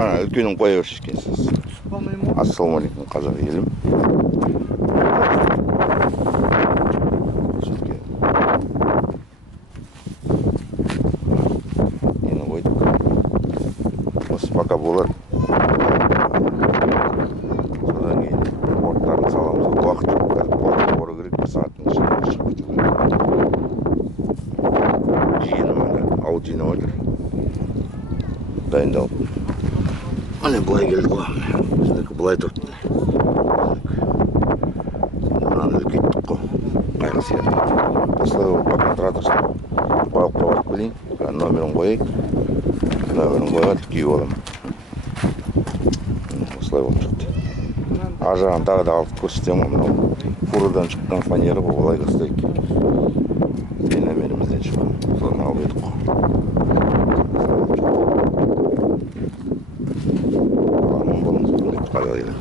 Ана үлкенін қоя берші екенсіз. Ассалаумағалейкум қазақ елім. Ені қойдық. Осы пока болады. Содан кейін борттарын саламыз. Уақыт жоқ. Борт бору керек. Bir сағаттың ішінде шығып кету керек. Жиенім ана ауыз жинап отыр. Дайындалып. Ана былай келді ғой. Біздікі былай тұрды. Ананы үлкейттік қой. Қайғы сияқты. Осылай пока тұра тұрсын. Бауыққа барып келейін. Номерін қойайық. Номерін қойғатып күйіп аламын. Осылай болып шықты. Ар жағын тағы да алып көрсетемін. Мынау фурадан шыққан фанера ғой. Олай қыстайық. Номерімізден шығып. Соны алып едік қой. Қаламын болыңыз. Қазақ елі.